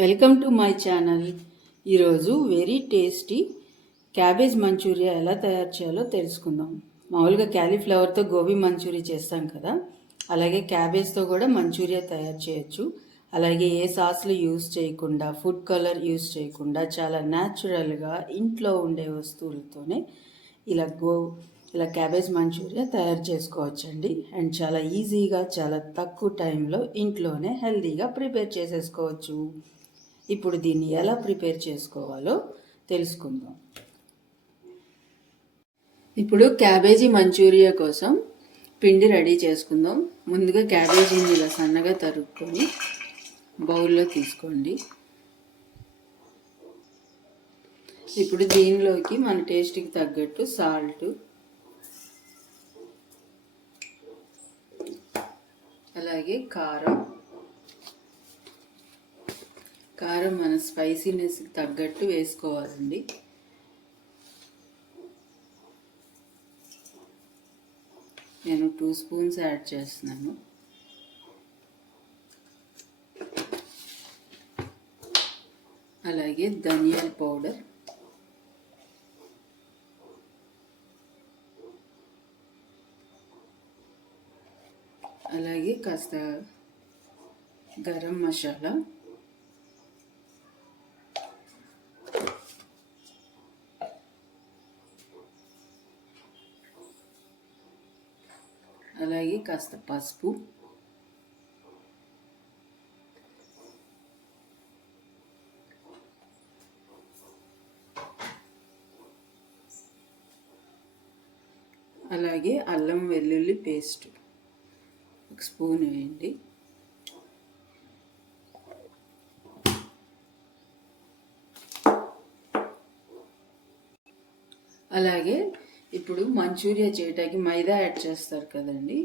Welcome to my channel. ఈరోజు very tasty cabbage Manchuria ఎలా తయారు చేయాలో తెలుసుకుందాం. మామూలుగా క్యాలీఫ్లవర్తో గోబీ మంచూరియా చేస్తాం కదా, అలాగే క్యాబేజ్తో కూడా మంచూరియా తయారు చేయొచ్చు. అలాగే ఏ సాస్లు యూస్ చేయకుండా, ఫుడ్ కలర్ యూస్ చేయకుండా చాలా న్యాచురల్గా ఇంట్లో ఉండే వస్తువులతోనే ఇలా క్యాబేజ్ మంచూరియా తయారు చేసుకోవచ్చండి. అండ్ చాలా ఈజీగా, చాలా తక్కువ టైంలో ఇంట్లోనే హెల్తీగా ప్రిపేర్ చేసేసుకోవచ్చు. ఇప్పుడు దీన్ని ఎలా ప్రిపేర్ చేసుకోవాలో తెలుసుకుందాం. ఇప్పుడు క్యాబేజీ మంచూరియా కోసం పిండి రెడీ చేసుకుందాం. ముందుగా క్యాబేజీని ఇలా సన్నగా తరుక్కొని బౌల్లో తీసుకోండి. ఇప్పుడు దీనిలోకి మన టేస్ట్కి తగ్గట్టు సాల్ట్, అలాగే కారం మన స్పైసీనెస్కి తగ్గట్టు వేసుకోవాలండి. నేను 2 స్పూన్స్ యాడ్ చేస్తున్నాను. అలాగే ధనియాల పౌడర్, అలాగే కాస్త గరం మసాలా, అలాగే కాస్త పసుపు, అలాగే అల్లం వెల్లుల్లి పేస్ట్ 1 స్పూన్ వేయండి. అలాగే ఇప్పుడు మంచూరియా చేయడానికి మైదా యాడ్ చేస్తారు కదండి,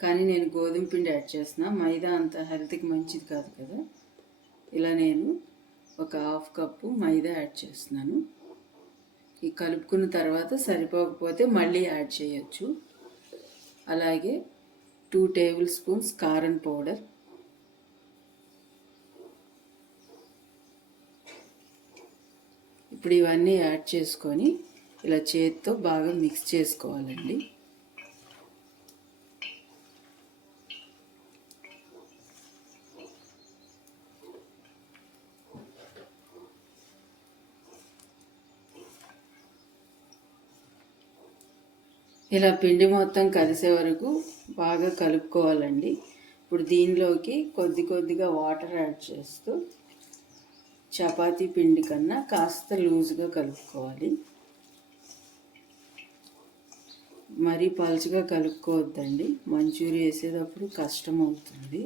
కానీ నేను గోధుమ పిండి యాడ్ చేస్తున్నా. మైదా అంత హెల్త్కి మంచిది కాదు కదా. ఇలా నేను ఒక 1/2 కప్పు మైదా యాడ్ చేస్తున్నాను. ఈ కలుపుకున్న తర్వాత సరిపోకపోతే మళ్ళీ యాడ్ చేయొచ్చు. అలాగే 2 టేబుల్ స్పూన్స్ కారం పౌడర్, ఇప్పుడు ఇవన్నీ యాడ్ చేసుకొని ఇలా చేతితో బాగా మిక్స్ చేసుకోవాలండి. ఇలా పిండి మొత్తం కలిసే వరకు బాగా కలుపుకోవాలండి. ఇప్పుడు దీనిలోకి కొద్దిగా వాటర్ యాడ్ చేస్తూ చపాతీ పిండి కన్నా కాస్త లూజ్గా కలుపుకోవాలి. మరీ పలుచగా కలుపుకోవద్దండి, మంచూరియా వేసేటప్పుడు కష్టం అవుతుంది.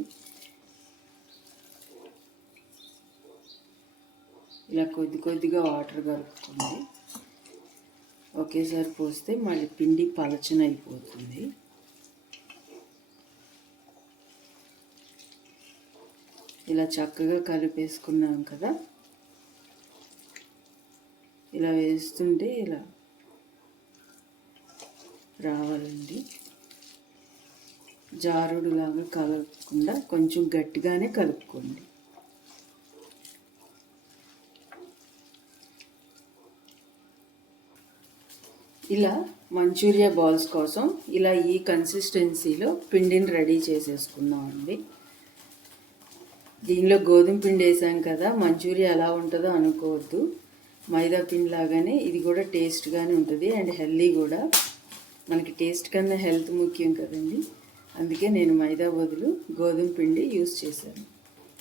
ఇలా కొద్దిగా వాటర్ కలుపుకోండి. ఒకేసారి పోస్తే మళ్ళీ పిండి పలచనైపోతుంది. ఇలా చక్కగా కలిపేసుకున్నాం కదా. ఇలా వేస్తుంటే ఇలా రావాలండి. జారుడులాగా కలపకుండా కొంచెం గట్టిగానే కలుపుకోండి. ఇలా మంచూరియా బాల్స్ కోసం ఇలా ఈ కన్సిస్టెన్సీలో పిండిని రెడీ చేసేసుకున్నామండి. దీనిలో గోధుమ పిండి వేసాం కదా, మంచూరియా ఎలా ఉంటుందో అనుకోవద్దు. మైదా పిండి లాగానే ఇది కూడా టేస్ట్గానే ఉంటుంది అండ్ హెల్తీ కూడా. మనకి టేస్ట్ కన్నా హెల్త్ ముఖ్యం కదండి, అందుకే నేను మైదా బదులు గోధుమ పిండి యూస్ చేశాను.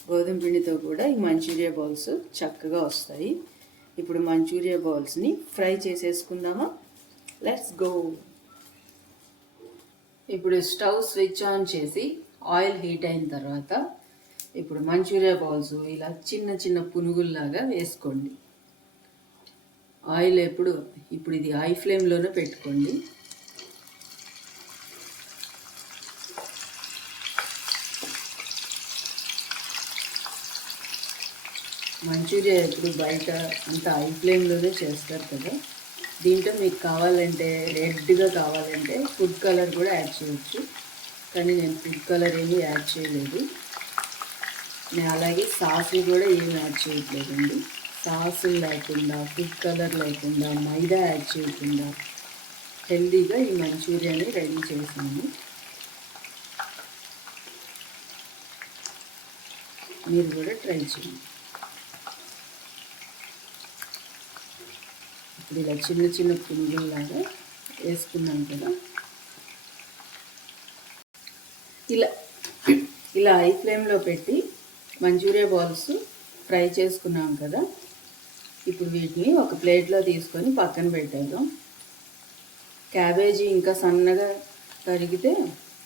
గోధుమ పిండితో కూడా ఈ మంచూరియా బాల్స్ చక్కగా వస్తాయి. ఇప్పుడు మంచూరియా బాల్స్ని ఫ్రై చేసేసుకుందామా? Let's go. ఇప్పుడు స్టవ్ స్విచ్ ఆన్ చేసి ఆయిల్ హీట్ అయిన తర్వాత ఇప్పుడు మంచూరియా బాల్స్ ఇలా చిన్న పునుగుల్లాగా వేసుకోండి. ఆయిల్ ఇప్పుడు ఇది హై ఫ్లేమ్లోనే పెట్టుకోండి. మంచూరియా ఎప్పుడు బయట అంత హై ఫ్లేమ్లోనే చేస్తారు కదా. దీంట్లో మీకు కావాలంటే రెడ్గా కావాలంటే ఫుడ్ కలర్ కూడా యాడ్ చేయొచ్చు, కానీ నేను ఫుడ్ కలర్ ఏమీ యాడ్ చేయలేదు. నేను అలాగే సాసులు కూడా ఏమి యాడ్ చేయట్లేదండి. సాసులు లేకుండా, ఫుడ్ కలర్ లేకుండా, మైదా యాడ్ చేయకుండా హెల్దీగా ఈ మంచూరియాని రెడీ చేసాను. మీరు కూడా ట్రై చేయండి. ఇప్పుడు ఇలా చిన్న చిన్న పునుగుల్లాగా వేసుకున్నాం కదా, ఇలా ఇలా హై ఫ్లేమ్లో పెట్టి మంచూరియా బాల్స్ ఫ్రై చేసుకున్నాం కదా. ఇప్పుడు వీటిని ఒక ప్లేట్లో తీసుకొని పక్కన పెట్టేద్దాం. క్యాబేజీ ఇంకా సన్నగా తరిగితే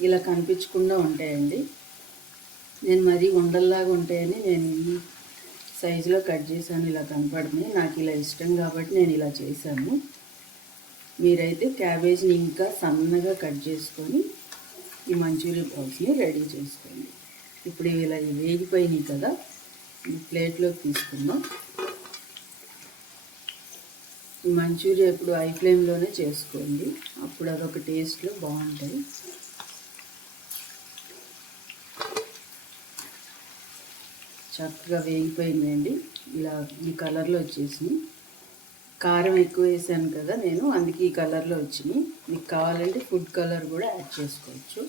ఇలా కనిపించకుండా ఉంటాయండి. నేను మరీ ఉండల్లాగా ఉంటాయని నేను ఈ సైజులో కట్ చేశాను. ఇలా కనపడుతుంది, నాకు ఇలా ఇష్టం కాబట్టి నేను ఇలా చేశాను. మీరైతే క్యాబేజీని ఇంకా సన్నగా కట్ చేసుకొని ఈ మంచూరియా బాల్స్ని రెడీ చేసుకోండి. ఇప్పుడు ఇలా వేగిపోయినాయి కదా, ఈ ప్లేట్లోకి తీసుకుందాం. ఈ మంచూరియా ఇప్పుడు హై ఫ్లేమ్లోనే చేసుకోండి, అప్పుడు అదొక టేస్ట్లో బాగుంటుంది. చక్కగా వేగిపోయిందండి, ఇలా ఈ కలర్లో వచ్చేసినాయి. కారం ఎక్కువ వేసాను కదా నేను, అందుకే ఈ కలర్లో వచ్చినాయి. మీకు కావాలంటే ఫుడ్ కలర్ కూడా యాడ్ చేసుకోవచ్చు.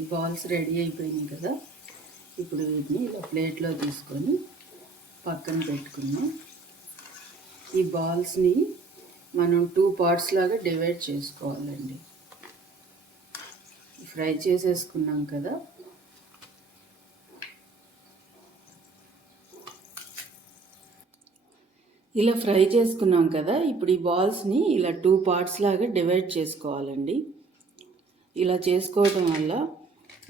ఈ బాల్స్ రెడీ అయిపోయినాయి కదా, ఇప్పుడు వీటిని ఇలా ప్లేట్లో తీసుకొని పక్కన పెట్టుకున్నాం. ఈ బాల్స్ని మనం 2 పార్ట్స్ లాగా డివైడ్ చేసుకోవాలండి. ఫ్రై చేసేసుకున్నాం కదా, ఇలా ఫ్రై చేసుకున్నాం కదా, ఇప్పుడు ఈ బాల్స్ని ఇలా 2 పార్ట్స్ లాగా డివైడ్ చేసుకోవాలండి. ఇలా చేసుకోవటం వల్ల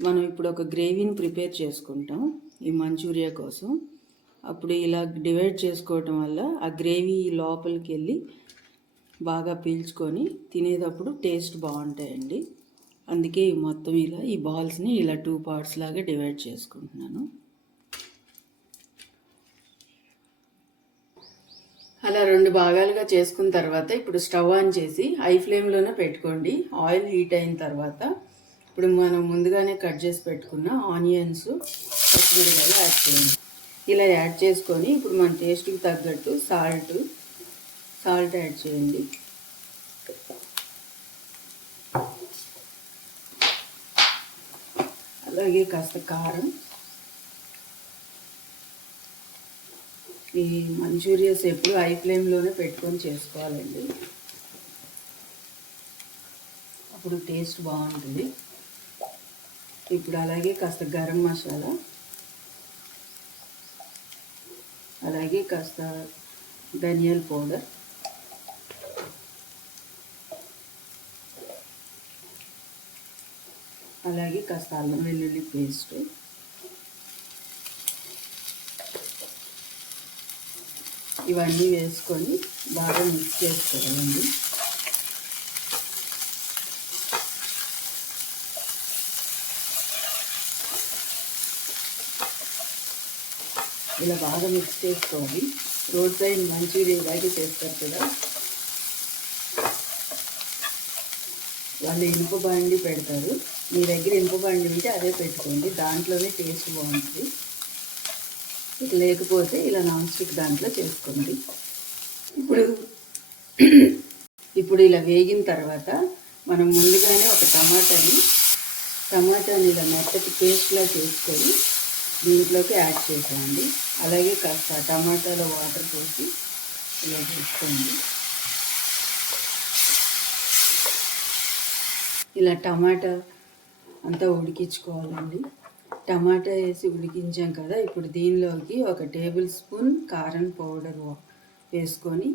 మనం ఇప్పుడు ఒక గ్రేవీని ప్రిపేర్ చేసుకుంటాం ఈ మంచూరియా కోసం. అప్పుడు ఇలా డివైడ్ చేసుకోవటం వల్ల ఆ గ్రేవీ లోపలికి వెళ్ళి బాగా పీల్చుకొని తినేటప్పుడు టేస్ట్ బాగుంటాయండి. అందుకే మొత్తం ఇలా ఈ బాల్స్ని ఇలా 2 పార్ట్స్ లాగా డివైడ్ చేసుకుంటున్నాను. అలా 2 భాగాలుగా చేసుకున్న తర్వాత ఇప్పుడు స్టవ్ ఆన్ చేసి హై ఫ్లేమ్లోనే పెట్టుకోండి. ఆయిల్ హీట్ అయిన తర్వాత ఇప్పుడు మనం ముందుగానే కట్ చేసి పెట్టుకున్న ఆనియన్స్, పచ్చిమిరపకాయలు యాడ్ చేయండి. ఇలా యాడ్ చేసుకొని ఇప్పుడు మన టేస్ట్కి తగ్గట్టు సాల్ట్ యాడ్ చేయండి. అలాగే కాస్త కారం. ఈ మంచూరియాస్ ఎప్పుడు హై ఫ్లేమ్లోనే పెట్టుకొని చేసుకోవాలండి, అప్పుడు టేస్ట్ బాగుంటుంది. ఇప్పుడు అలాగే కాస్త గరం మసాలా, అలాగే కాస్త ధనియాల పౌడర్, అలాగే కాస్త అల్లం వెల్లుల్లి పేస్ట్, ఇవన్నీ వేసుకొని బాగా మిక్స్ చేసుకోవాలండి. ఇలా బాగా మిక్స్ చేసుకోవాలి. రోడ్ సైడ్ మంచూరియా ఇలాగే చేస్తారు కదా, వాళ్ళు ఇనుప బండి పెడతారు. మీ దగ్గర ఇనుప బండి ఉంటే అదే పెట్టుకోండి, దాంట్లోనే టేస్ట్ బాగుంటుంది. ఇక లేకపోతే ఇలా నాన్ స్టిక్ దాంట్లో చేసుకోండి. ఇప్పుడు ఇలా వేగిన తర్వాత మనం ముందుగానే ఒక టమాటాని ఇలా మెత్తటి పేస్ట్లా చేసుకొని దీంట్లోకి యాడ్ చేసేయండి. అలాగే కాస్త టమాటాలో వాటర్ పోసి ఇలా చేసుకోండి. ఇలా టమాటా అంతా ఉడికించుకోవాలండి. టమాటా వేసి ఉడికించాం కదా, ఇప్పుడు దీనిలోకి 1 టేబుల్ స్పూన్ కారం పౌడర్ వేసుకొని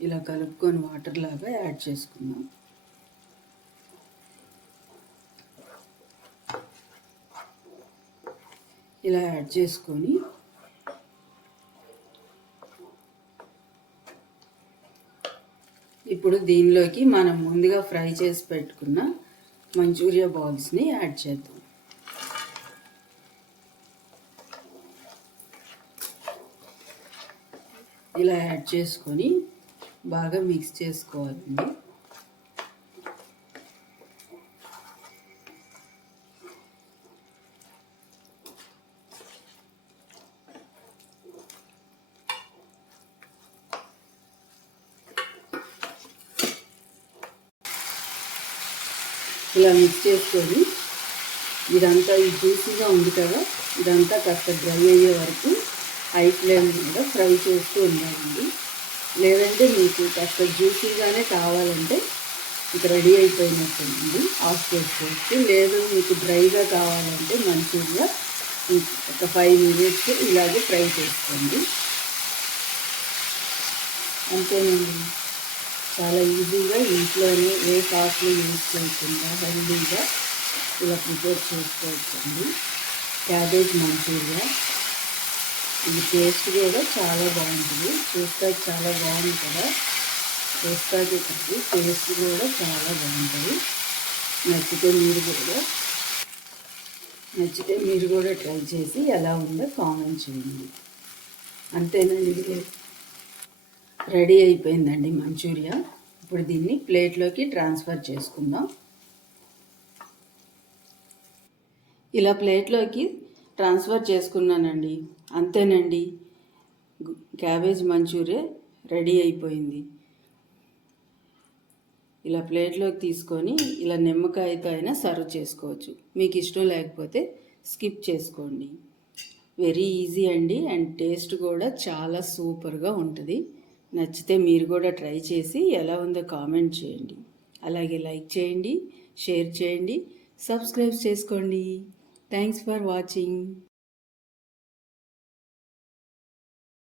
ఇలా కలుపుకొని వాటర్ లాగా యాడ్ చేసుకుందాం. ఇలా యాడ్ చేసుకొని ఇప్పుడు దీనిలోకి మనం ముందుగా ఫ్రై చేసి పెట్టుకున్న మంచూరియా బాల్స్ని యాడ్ చేద్దాం. ఇలా యాడ్ చేసుకొని బాగా మిక్స్ చేసుకోవాలండి. ఇలా మిక్స్ చేసుకొని ఇదంతా ఈ జ్యూసీగా ఉంది కదా, ఇదంతా కాస్త డ్రై అయ్యే వరకు హై ఫ్లేమ్ మీద ఫ్రై చేస్తూ ఉండాలండి. లేదంటే మీకు కాస్త జ్యూసీగానే కావాలంటే ఇక రెడీ అయిపోయినట్టుంది, ఆఫ్ చేసుకోవచ్చు. లేదు మీకు డ్రైగా కావాలంటే మంచూరియా ఒక 5 మినిట్స్ ఇలాగే ఫ్రై చేసుకోండి. అంతేనండి, చాలా ఈజీగా ఇంట్లోనే ఏ సాస్లు యూజ్ చేయకుండా హెల్దీగా ఇలా ప్రిపేర్ చేసుకోవచ్చండి క్యాబేజ్ మంచూరియా. ఇది టేస్ట్ కూడా చాలా బాగుంటుంది. చూస్తాకి చాలా బాగుంది కదా, చూస్తాకి కాదు టేస్ట్ కూడా చాలా బాగుంటుంది. నచ్చితే మీరు కూడా ట్రై చేసి ఎలా ఉందో కామెంట్ చేయండి. అంతేనండి, రెడీ అయిపోయిందండి మంచూరియా. ఇప్పుడు దీన్ని ప్లేట్లోకి ట్రాన్స్ఫర్ చేసుకుందాం. ఇలా ప్లేట్లోకి ట్రాన్స్ఫర్ చేసుకున్నానండి. అంతేనండి, క్యాబేజ్ మంచూరియా రెడీ అయిపోయింది. ఇలా ప్లేట్లోకి తీసుకొని ఇలా నిమ్మకాయతో అయినా సర్వ్ చేసుకోవచ్చు. మీకు ఇష్టం లేకపోతే స్కిప్ చేసుకోండి. వెరీ ఈజీ అండి, అండ్ టేస్ట్ కూడా చాలా సూపర్గా ఉంటుంది. నచ్చితే మీరు కూడా ట్రై చేసి ఎలా ఉందో కామెంట్ చేయండి. అలాగే లైక్ చేయండి, షేర్ చేయండి, సబ్స్క్రైబ్ చేసుకోండి. Thanks for watching.